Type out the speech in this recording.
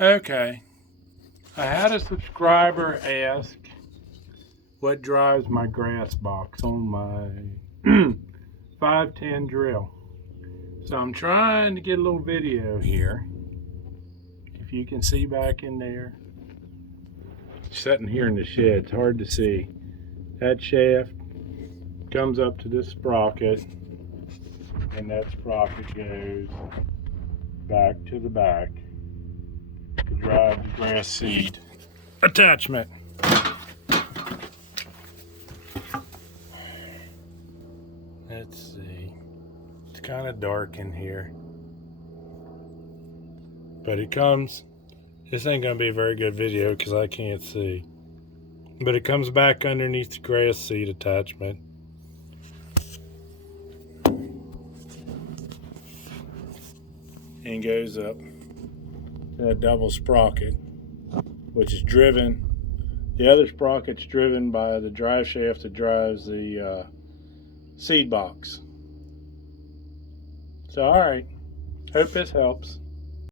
Okay, I had a subscriber ask what drives my grass box on my 510 drill. So I'm trying to get a little video here. If you can see back in there. Sitting here in the shed, it's hard to see. That shaft comes up to this sprocket, and that sprocket goes back to the back to drive the grass seed attachment. Let's see. It's kind of dark in here. But it comes, this ain't gonna be a very good video because I can't see. But it comes back underneath the grass seed attachment. And goes up to that double sprocket, which is driven. The other sprocket's driven by the drive shaft that drives the seed box. So, alright. Hope this helps.